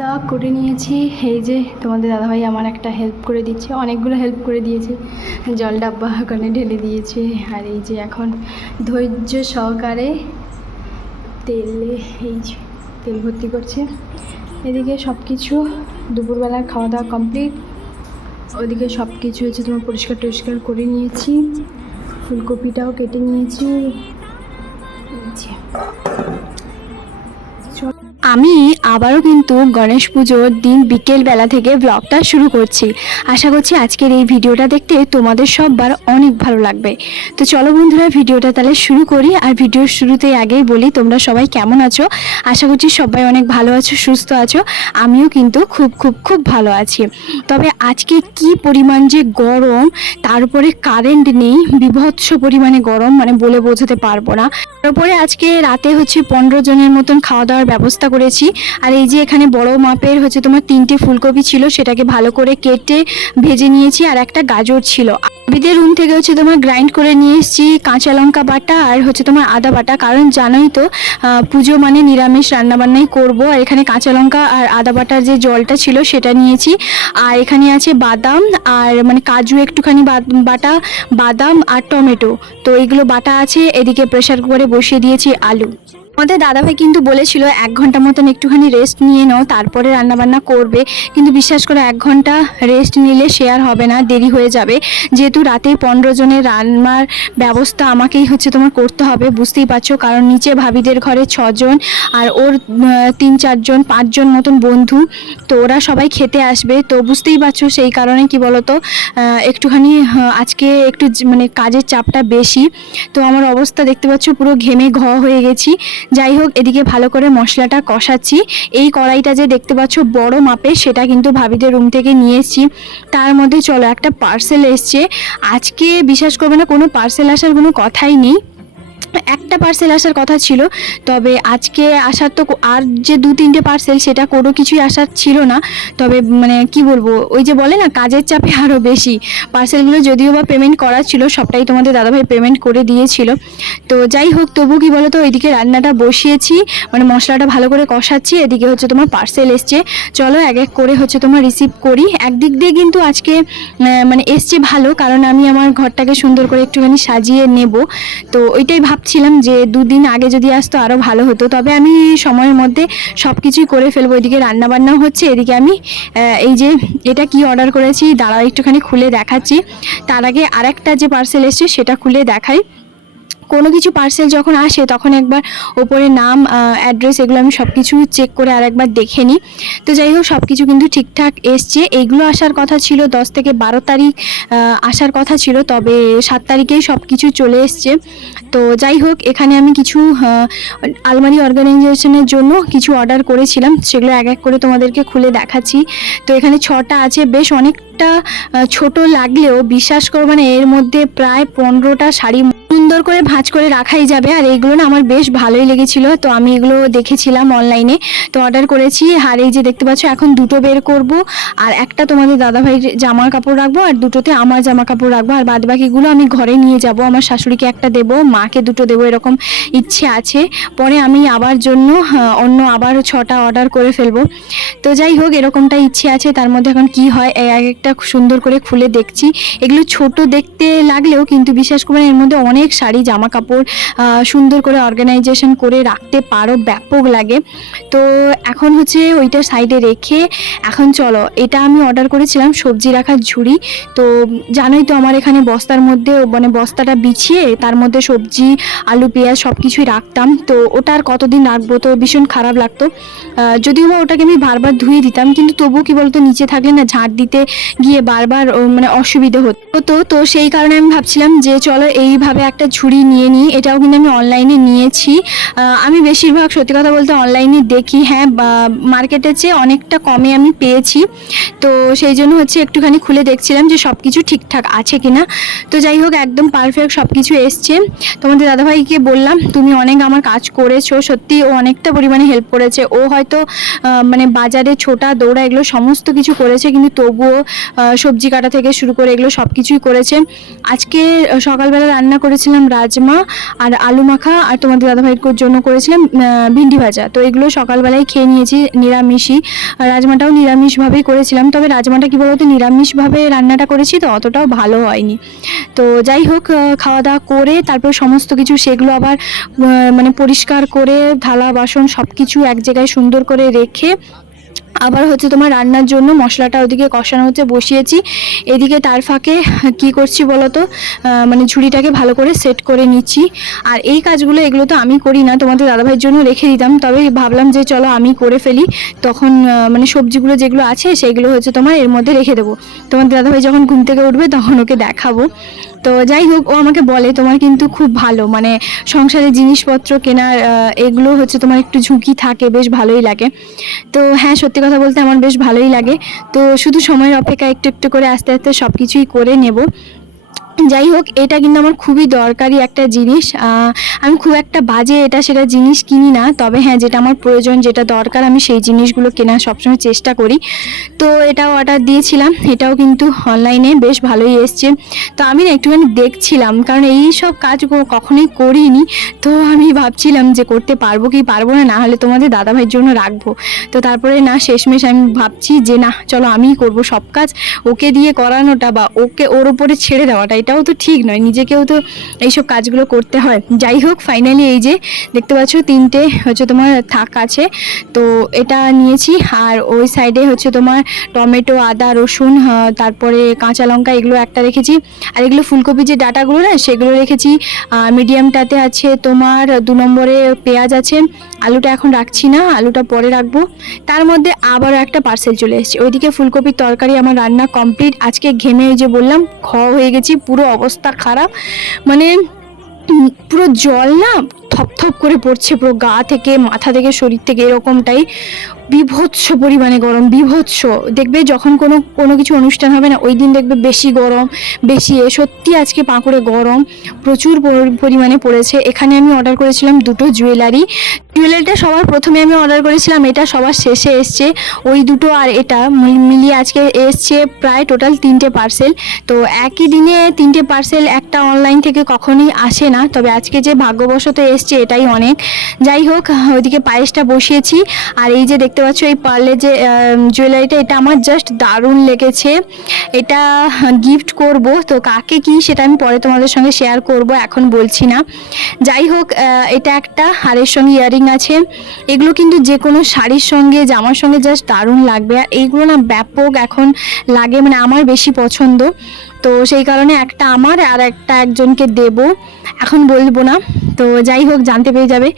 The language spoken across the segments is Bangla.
দাওয়া করে নিয়েছি। এই যে তোমাদের দাদাভাই আমার একটা হেল্প করে দিচ্ছে, অনেকগুলো হেল্প করে দিয়েছে। জল ডাব্বা ওখানে ঢেলে দিয়েছে। আর এই যে এখন ধৈর্য সহকারে তেলে তেল ভর্তি করছে। এদিকে সব কিছু দুপুরবেলার খাওয়া দাওয়া কমপ্লিট। ওদিকে সব কিছু হচ্ছে তোমার পরিষ্কার টরিষ্কার করে নিয়েছি। ফুলকপিটাও কেটে নিয়েছি। আমি আবারও কিন্তু গণেশ পুজোর দিন বিকেলবেলা থেকে ব্লগটা শুরু করছি। আশা করছি আজকের এই ভিডিওটা দেখতে তোমাদের সবার অনেক ভালো লাগবে। তো চলো বন্ধুরা, ভিডিওটা তাহলে শুরু করি। আর ভিডিওর শুরুতেই আগেই বলি, তোমরা সবাই কেমন আছো? আশা করছি সবাই অনেক ভালো আছো, সুস্থ আছো। আমিও কিন্তু খুব খুব খুব ভালো আছি। তবে আজকে কি পরিমাণ যে গরম, তার উপরে কারেন্ট নেই, বিভৎস পরিমাণে গরম, মানে বলে বোঝাতে পারবো না। তারপরে আজকে রাতে হচ্ছে 15 জনের মতন খাওয়া দাওয়ার ব্যবস্থা করেছি। আর এই যে এখানে বড় মাপের হচ্ছে তোমার 3টে ফুলকপি ছিল, সেটাকে ভালো করে কেটে ভেজে নিয়েছি। আর একটা গাজর ছিল। বিদের রুম থেকে হচ্ছে তোমার গ্রাইন্ড করে নিয়ে এসেছি কাঁচা লঙ্কা বাটা আর হচ্ছে তোমার আদা বাটা, কারণ জানোই তো পুজো মানে নিরামিষ রান্নাবান্নাই করব। আর এখানে কাঁচা লঙ্কা আর আদা বাটার যে জলটা ছিল সেটা নিয়েছি। আর এখানে আছে বাদাম আর মানে কাজু একটুখানি বাটা, বাদাম আর টমেটো, তো এইগুলো বাটা আছে। এদিকে প্রেসার কুকারে বসিয়ে দিয়েছি আলু। আমাদের দাদাভাই কিন্তু বলেছিল 1 ঘন্টা মতন একটুখানি রেস্ট নিয়ে নাও, তারপরে রান্নাবান্না করবে। কিন্তু বিশ্বাস করে 1 ঘন্টা রেস্ট নিলে শেয়ার হবে না, দেরি হয়ে যাবে। যেহেতু রাতে 15 জনের রান্নার ব্যবস্থা আমাকেই হচ্ছে তোমার করতে হবে, বুঝতেই পারছো। কারণ নিচে ভাবিদের ঘরে 6 জন আর ওর 3-4 জন 5 জন মতন বন্ধু, তো ওরা সবাই খেতে আসবে। তো বুঝতেই পারছো, সেই কারণে কি বলতো একটুখানি আজকে একটু মানে কাজের চাপটা বেশি। তো আমার অবস্থা দেখতে পাচ্ছ, পুরো ঘেমে হয়ে গেছি। যাই হোক, এদিকে ভালো করে মশলাটা কষাচ্ছি। এই কড়াইটা যে দেখতে পাচ্ছ বড় মাপের, সেটা কিন্তু ভাবিদের রুম থেকে নিয়ে এসেছি। তার মধ্যে চলো একটা পার্সেল এসছে। আজকে বিশ্বাস করবে না, কোনো পার্সেল আসার কোনো কথাই নেই। একটা পার্সেল আসার কথা ছিল, তবে আজকে আসার তো আর যে 2-3টে পার্সেল, সেটা কোনো কিছুই আসার ছিল না। তবে মানে কি বলবো, ওই যে বলে না কাজের চাপে আরও বেশি। পার্সেলগুলো যদিও বা পেমেন্ট করার ছিল, সবটাই তোমাদের দাদাভাই পেমেন্ট করে দিয়েছিল। তো যাই হোক, তবু কি বলো তো, ওইদিকে রান্নাটা বসিয়েছি, মানে মশলাটা ভালো করে কষাচ্ছি। এদিকে হচ্ছে তোমার পার্সেল এসছে। চলো এক এক করে হচ্ছে তোমার রিসিভ করি। একদিক দিয়ে কিন্তু আজকে মানে এসছে ভালো, কারণ আমি আমার ঘরটাকে সুন্দর করে একটুখানি সাজিয়ে নেব। তো ওইটাই ভাবছিলাম যে 2 দিন আগে যদি আসতো আরও ভালো হতো। তবে আমি সময়ের মধ্যে সব কিছুই করে ফেলবো। এদিকে রান্নাবান্নাও হচ্ছে, এদিকে আমি এই যে এটা কি অর্ডার করেছি দাঁড়াও একটুখানি খুলে দেখাচ্ছি। তার আগে আরেকটা যে পার্সেল এসছে সেটা খুলে দেখাই। কোনো কিছু পার্সেল যখন আসে তখন একবার ওপরে নাম, অ্যাড্রেস, এগুলো আমি সব কিছু চেক করে আরেকবার দেখে নিই। তো যাই হোক, সব কিছু কিন্তু ঠিকঠাক এসছে। এইগুলো আসার কথা ছিল 10 থেকে 12 তারিখ আসার কথা ছিল, তবে 7 তারিখেই সব কিছু চলে এসছে। তো যাই হোক, এখানে আমি কিছু আলমারি অর্গানাইজেশনের জন্য কিছু অর্ডার করেছিলাম, সেগুলো এক এক করে তোমাদেরকে খুলে দেখাচ্ছি। তো এখানে 6টা আছে, বেশ অনেকটা ছোট লাগলেও বিশ্বাস করবো না, এর মধ্যে প্রায় 15টা শাড়ি সুন্দর করে ভাঁজ করে রাখাই যাবে। আর এইগুলো না আমার বেশ ভালোই লেগেছিল, তো আমি এগুলো দেখেছিলাম অনলাইনে, তো অর্ডার করেছি। আর এই যে দেখতে পাচ্ছ, এখন 2টো বের করব। আর একটা তোমাদের দাদাভাইয়ের জামা কাপড় রাখবো, আর 2টোতে আমার জামা কাপড় রাখবো। আর বাদ বাকিগুলো আমি ঘরে নিয়ে যাব, আমার শাশুড়িকে একটা দেবো, মাকে 2টো দেবো, এরকম ইচ্ছে আছে। পরে আমি আবার জন্য অন্য আবার 6টা অর্ডার করে ফেলবো। তো যাই হোক, এরকমটা ইচ্ছে আছে। তার মধ্যে এখন কি হয় এক একটা সুন্দর করে খুলে দেখছি। এগুলো ছোট দেখতে লাগলেও কিন্তু বিশ্বাস করবেন, এর মধ্যে অনেক শাড়ি জামা কাপড় সুন্দর করে অর্গানাইজেশন করে রাখতে পারো, ব্যাপক লাগে। তো এখন হচ্ছে ওইটা সাইডে রেখে এখন চলো, এটা আমি অর্ডার করেছিলাম সবজি রাখার ঝুড়ি। তো জানোই তো আমার এখানে বস্তার মধ্যে মানে বস্তাটা বিছিয়ে তার মধ্যে সবজি, আলু, পেঁয়াজ সব কিছুই রাখতাম। তো ওটা আর কতদিন রাখবো, তো ভীষণ খারাপ লাগতো। যদিও বা ওটাকে আমি বারবার ধুয়ে দিতাম, কিন্তু তবুও কি বলতো, নিচে থাকলে না ঝাঁট দিতে গিয়ে বারবার মানে অসুবিধে হতো। তো সেই কারণে আমি ভাবছিলাম যে চলো এইভাবে একটা ঝুড়ি নিয়ে নিই। এটাও কিন্তু আমি অনলাইনে নিয়েছি। আমি বেশিরভাগ সত্যি কথা বলতে অনলাইনে দেখি, হ্যাঁ মার্কেটের চেয়ে অনেকটা কমে আমি পেয়েছি। তো সেই জন্য হচ্ছে একটুখানি খুলে দেখছিলাম যে সব কিছু ঠিকঠাক আছে কিনা। তো যাই হোক, একদম পারফেক্ট সব কিছু এসছে। তোমাদের দাদাভাইকে বললাম, তুমি অনেক আমার কাজ করেছো, সত্যি ও অনেকটা পরিমাণে হেল্প করেছে। ও হয়তো মানে বাজারে ছোটা দৌড়া এগুলো সমস্ত কিছু করেছে, কিন্তু তবুও সবজি কাটা থেকে শুরু করে এগুলো সব কিছুই করেছে। আজকে সকালবেলা রান্না করেছিলাম করেছিলাম রাজমা আর আলু মাখা, আর তোমাদের দাদাভাইয়ের জন্য করেছিলাম ভিন্ডি ভাজা। তো এগুলো সকালবেলায় খেয়ে নিয়েছি নিরামিষই। রাজমাটাও নিরামিষভাবেই করেছিলাম, তবে রাজমাটা কী বলতো নিরামিষভাবে রান্নাটা করেছি তো অতটাও ভালো হয়নি। তো যাই হোক, খাওয়া দাওয়া করে তারপর সমস্ত কিছু সেগুলো আবার মানে পরিষ্কার করে থালা বাসন সব কিছু এক জায়গায় সুন্দর করে রেখে আবার হচ্ছে তোমার রান্নার জন্য মশলাটা ওদিকে কষানো হচ্ছে বসিয়েছি। এদিকে তার ফাঁকে কি করছি বলো তো, মানে ঝুড়িটাকে ভালো করে সেট করে নিচ্ছি। আর এই কাজগুলো এগুলো তো আমি করি না, তোমাদের দাদাভাইয়ের জন্য রেখে দিতাম, তবে ভাবলাম যে চলো আমি করে ফেলি। তখন মানে সবজিগুলো যেগুলো আছে সেগুলো হচ্ছে তোমার এর মধ্যে রেখে দেবো, তোমাদের দাদাভাই যখন ঘুম থেকে উঠবে তখন ওকে দেখাবো। তো যাই হোক, ও আমাকে বলে তোমার কিন্তু খুব ভালো মানে সংসারের জিনিসপত্র কেনার এগুলো হচ্ছে তোমার একটু ঝুঁকি থাকে, বেশ ভালোই লাগে। তো হ্যাঁ, সত্যি কথা বলতে আমার বেশ ভালোই লাগে। তো শুধু সময়ের অপেক্ষা, একটু একটু করে আস্তে আস্তে সব কিছুই করে নেব। যাই হোক, এটা কিন্তু আমার খুবই দরকারি একটা জিনিস। আমি খুব একটা বাজে এটা সেটা জিনিস কিনি না, তবে হ্যাঁ যেটা আমার প্রয়োজন যেটা দরকার আমি সেই জিনিসগুলো কেনার সবসময় চেষ্টা করি। তো এটাও অর্ডার দিয়েছিলাম, এটাও কিন্তু অনলাইনে বেশ ভালোই এসছে। তো আমি না একটুখানি দেখছিলাম, কারণ এই সব কাজ কখনোই করিনি। তো আমি ভাবছিলাম যে করতে পারবো কি পারবো না, না হলে তোমাদের দাদাভাইয়ের জন্য রাখবো। তো তারপরে না শেষমেশ আমি ভাবছি যে না চলো আমিই করবো সব কাজ। ওকে দিয়ে করানোটা বা ওর উপরে ছেড়ে দেওয়াটা এটাও তো ঠিক নয়, নিজেকেও তো এইসব কাজগুলো করতে হয়। যাই হোক, ফাইনালি এই যে দেখতে পাচ্ছ 3টে হচ্ছে তোমার থাক আছে, তো এটা নিয়েছি। আর ওই সাইডে হচ্ছে তোমার টমেটো, আদা, রসুন, তারপরে কাঁচা লঙ্কা এগুলো একটা রেখেছি। আর এগুলো ফুলকপি যে ডাঁটাগুলো না সেগুলো রেখেছি। মিডিয়ামটাতে আছে তোমার 2 নম্বরে পেঁয়াজ আছে। আলুটা এখন রাখছি না, আলুটা পরে রাখবো। তার মধ্যে আবারও একটা পার্সেল চলে এসেছে। ওইদিকে ফুলকপির তরকারি আমার রান্না কমপ্লিট। আজকে ঘেমে ওই যে বললাম হয়ে গেছি, পুরো অবস্থা খারাপ। মানে পুরো জল না থপথপ করে পড়ছে পুরো গা থেকে, মাথা থেকে, শরীর থেকে, এরকমটাই বিভৎস পরিমাণে গরম, বিভৎস। দেখবে যখন কোনো কোনো কিছু অনুষ্ঠান হবে না ওই দিন দেখবে বেশি গরম, বেশি সত্যি আজকে পাঁকুড়ে গরম প্রচুর পরিমাণে পড়েছে। এখানে আমি অর্ডার করেছিলাম 2টো জুয়েলারিটা সবার প্রথমে আমি অর্ডার করেছিলাম, এটা সবার শেষে এসছে। ওই দুটো আর এটা মিলিয়ে আজকে এসছে প্রায় টোটাল 3টে পার্সেল। তো একই দিনে 3টে পার্সেল একটা অনলাইন থেকে কখনোই আসে না, তবে আজকে যে ভাগ্যবশত এসছে এটাই অনেক। যাই হোক, ওইদিকে পায়েসটা বসিয়েছি। আর এই যে দেখতে পাচ্ছ এই পার্লের যে জুয়েলারিটা, এটা আমার জাস্ট দারুণ লেগেছে। এটা গিফট করব, তো কাকে কি সেটা আমি পরে তোমাদের সঙ্গে শেয়ার করব, এখন বলছি না। যাই হোক, এটা একটা, আর এর সঙ্গে ইয়ারিং আছে। এগুলো কিন্তু যে কোনো শাড়ির সঙ্গে জামার সঙ্গে জাস্ট দারুণ লাগবে। আর এইগুলো না ব্যাপক এখন লাগে, মানে আমার বেশি পছন্দ। তো সেই কারণে একটা আমার আর একটা একজনকে দেব, এখন বলবো না। তো যাই হোক, জানতে পেরে যাবে,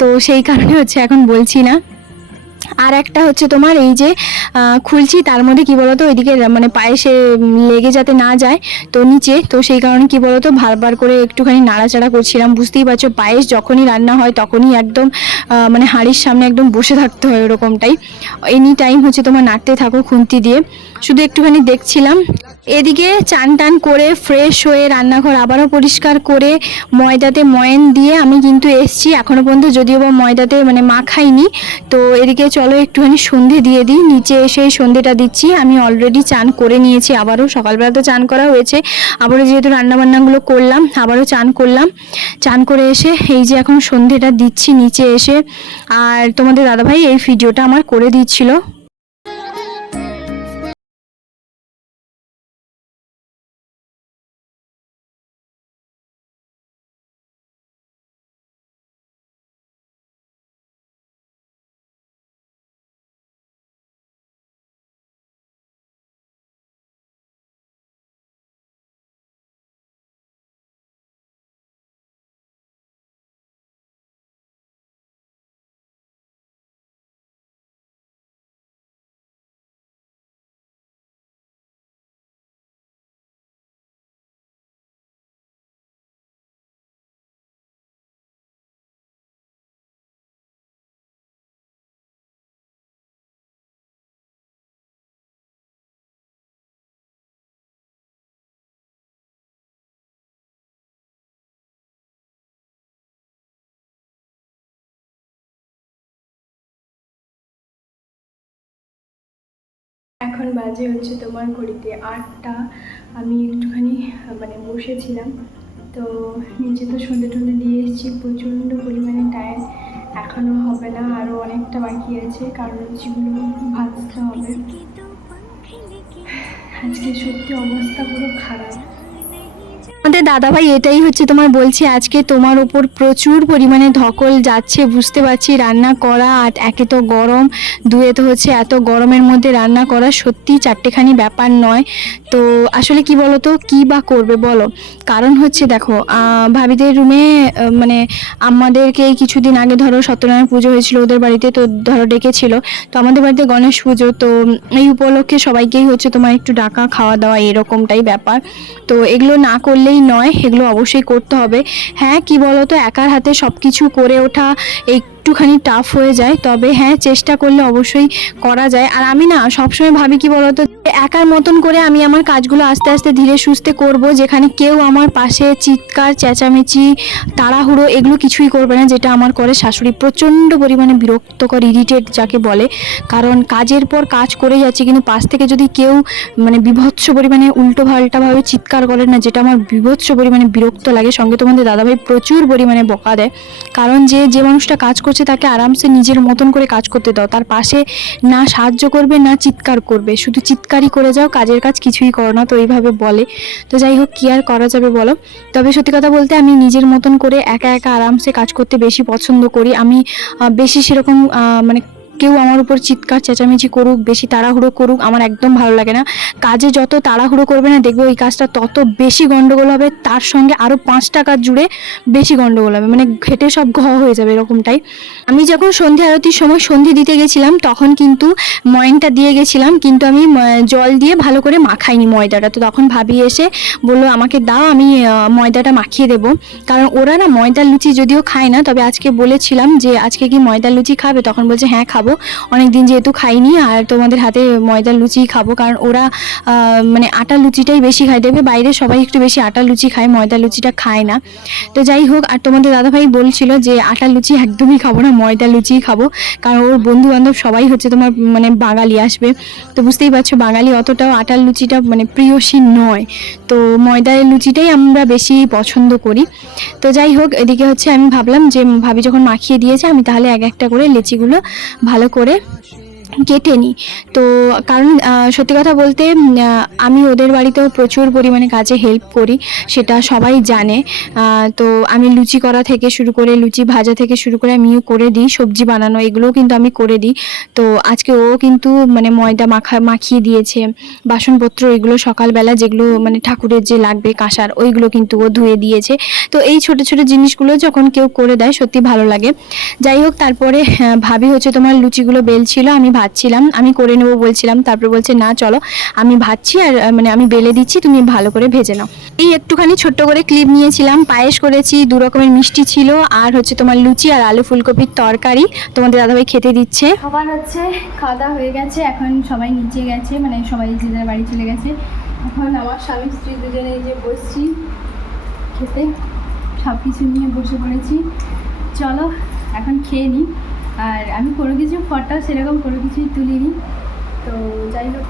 তো সেই কারণে হচ্ছে এখন বলছি না। আর একটা হচ্ছে তোমার এই যে খুলছি, তার মধ্যে কি বলতো ওইদিকে মানে পায়েসে লেগে যাতে না যায় তো নিচে, তো সেই কারণে কি বলতো বারবার করে একটুখানি নাড়াচাড়া করছিলাম। বুঝতেই পারছো পায়েস যখনই রান্না হয় তখনই একদম মানে হাঁড়ির সামনে একদম বসে থাকতে হয়, ওরকমটাই এনি টাইম হচ্ছে তোমার নাড়তে থাকো খুন্তি দিয়ে। শুধু একটুখানি দেখছিলাম। এদিকে চান টান করে ফ্রেশ হয়ে রান্নাঘর আবারও পরিষ্কার করে ময়দাতে ময়ান দিয়ে আমি কিন্তু এসছি এখনও পর্যন্ত, যদিও বা ময়দাতে মানে মাখাইনি। তো এদিকে চলো একটুখানি সন্ধে দিয়ে দিই, নিচে এসে সন্ধেটা দিচ্ছি। আমি অলরেডি চান করে নিয়েছি, আবারও সকালবেলা তো চান করা হয়েছে, আবারও যেহেতু রান্নাবান্নাগুলো করলাম আবারও চান করলাম। চান করে এসে এই যে এখন সন্ধেটা দিচ্ছি নিচে এসে। আর তোমাদের দাদাভাই এই ভিডিওটা আমার করে দিচ্ছিল। এখন বাজে হচ্ছে তোমার ঘড়িতে 8টা। আমি একটুখানি মানে বসেছিলাম, তো নিচে তো সন্ধে টন্ধে দিয়ে এসেছি, প্রচণ্ড পরিমাণে টায়ার্ড। এখনও হবে না, আরও অনেকটা বাকি আছে, কারণ লুচিগুলো ভাজতে হবে। আজকে সত্যি অবস্থা পুরো খারাপ। আমাদের দাদাভাই এটাই হচ্ছে তোমার বলছি, আজকে তোমার ওপর প্রচুর পরিমাণে ধকল যাচ্ছে, বুঝতে পারছি। রান্না করা আর একে তো গরম, দুয়ে তো হচ্ছে এত গরমের মধ্যে রান্না করা সত্যি চারটেখানি ব্যাপার নয়। তো আসলে কি বলো তো, কী বা করবে বলো? কারণ হচ্ছে দেখো, ভাবিদের রুমে মানে আমাদেরকে এই কিছুদিন আগে ধরো সত্যনারায়ণ পুজো হয়েছিল ওদের বাড়িতে, তো ধরো ডেকেছিল। তো আমাদের বাড়িতে গণেশ পুজো, তো এই উপলক্ষে সবাইকেই হচ্ছে তোমার একটু ডাকা, খাওয়া দাওয়া এরকমটাই ব্যাপার। তো এগুলো না করলেই নয়, এগুলো অবশ্যই করতে হবে। হ্যাঁ, কি বলো তো, একার হাতে সব কিছু করে ওঠা একটুখানি টাফ হয়ে যায়, তবে হ্যাঁ চেষ্টা করলে অবশ্যই করা যায়। আর আমি না সবসময় ভাবি কি বলো তো, একার মতন করে আমি আমার কাজগুলো আস্তে আস্তে ধীরে সুস্থে করব, যেখানে কেউ আমার পাশে চিৎকার চেঁচামেচি তাড়াহুড়ো এগুলো কিছুই করবে না, যেটা আমার করে শাশুড়ি। প্রচণ্ড পরিমাণে বিরক্তকর, ইরিটেট যাকে বলে। কারণ কাজের পর কাজ করে যাচ্ছে, কিন্তু পাশ থেকে যদি কেউ মানে বিভৎস পরিমাণে উল্টো পাল্টাভাবে চিৎকার করে না, যেটা আমার বিভৎস পরিমাণে বিরক্ত লাগে। সঙ্গে তোমাদের দাদাভাই প্রচুর পরিমাণে বকা দেয়, কারণ যে মানুষটা কাজ করছে তাকে আরামসে নিজের মতন করে কাজ করতে দাও, তার পাশে না সাহায্য করবে না চিৎকার করবে, শুধু চিৎকারই করে যাও, কাজের কাজ কিছুই করো না। তো এইভাবে বলে। তো যাই হোক, কী আর করা যাবে বলো। তবে সত্যি কথা বলতে আমি নিজের মতন করে একা একা আরামসে কাজ করতে বেশি পছন্দ করি। আমি বেশি সেরকম মানে কেউ আমার উপর চিৎকার চেঁচামেচি করুক, বেশি তাড়াহুড়ো করুক, আমার একদম ভালো লাগে না। কাজে যত তাড়াহুড়ো করবে না, দেখবে ওই কাজটা তত বেশি গন্ডগোল হবে, তার সঙ্গে আরও 5টা কাজ জুড়ে বেশি গন্ডগোল হবে, মানে ঘেটে সব হয়ে যাবে এরকমটাই। আমি যখন সন্ধে আরতির সময় সন্ধে দিতে গেছিলাম, তখন কিন্তু ময়নটা দিয়ে গেছিলাম, কিন্তু আমি জল দিয়ে ভালো করে মাখাইনি ময়দাটা। তো তখন ভাবি এসে বললো আমাকে দাও, আমি ময়দাটা মাখিয়ে দেবো। কারণ ওরা না ময়দার লুচি যদিও খায় না, তবে আজকে বলেছিলাম যে আজকে কি ময়দার লুচি খাবে, তখন বলছে হ্যাঁ খাবো, অনেকদিন যেহেতু খাইনি, আর তোমাদের হাতে ময়দার লুচিই খাবো। কারণ ওরা মানে আটার লুচিটাই বেশি খায়, দেবে বাইরে সবাই একটু বেশি আটার লুচি খায়, ময়দার লুচিটা খায় না। তো যাই হোক, আর তোমাদের দাদাভাই বলছিল যে আটার লুচি একদমই খাবো না, ময়দার লুচিই খাবো, কারণ ওর বন্ধু বান্ধব সবাই হচ্ছে তোমার মানে বাঙালি আসবে। তো বুঝতেই পারছো বাঙালি অতটাও আটার লুচিটা মানে প্রিয়সী নয়, তো ময়দার লুচিটাই আমরা বেশি পছন্দ করি। তো যাই হোক, এদিকে হচ্ছে আমি ভাবলাম যে ভাবি যখন মাখিয়ে দিয়েছে, আমি তাহলে এক একটা করে লেচিগুলো ভালো করে কেটে নিই। তো কারণ সত্যি কথা বলতে আমি ওদের বাড়িতেও প্রচুর পরিমাণে কাজে হেল্প করি, সেটা সবাই জানে। তো আমি লুচি করা থেকে শুরু করে, লুচি ভাজা থেকে শুরু করে আমিও করে দিই, সবজি বানানো এগুলোও কিন্তু আমি করে দিই। তো আজকে ও কিন্তু মানে ময়দা মাখিয়ে দিয়েছে, বাসনপত্র এগুলো সকালবেলা যেগুলো মানে ঠাকুরের যে লাগবে কাঁসার, ওইগুলো কিন্তু ও ধুয়ে দিয়েছে। তো এই ছোট ছোট জিনিসগুলো যখন কেউ করে দেয় সত্যি ভালো লাগে। যাই হোক, তারপরে ভাবি হচ্ছে তোমার লুচিগুলো বেলছিল, আমি ভাজছিলাম, আমি করে নেবো বলছিলাম, তারপরে বলছে না চলো আমি ভাজছি, আর মানে আমি বেলে দিচ্ছি, তুমি ভালো করে ভেজে নাও। এই একটুখানি ছোট্ট করে ক্লিপ নিয়েছিলাম, পায়েস করেছি, 2 রকমের মিষ্টি ছিল, আর হচ্ছে তোমার লুচি আর আলু ফুলকপির তরকারি তোমাদের দাদাভাই খেতে দিচ্ছে। সবার হচ্ছে খাওয়া দাওয়া হয়ে গেছে, এখন সবাই নিচে গেছে, মানে সবাই নিজেদের বাড়ি চলে গেছে। এখন আমার স্বামী স্ত্রী দুজনে এই যে বসছি খেতে, সব কিছু নিয়ে বসে পড়েছি। চলো এখন খেয়ে নিই। আর আমি কোনো কিছু ফটো সেরকম কোনো কিছুই তুলিনি, তো যাই হোক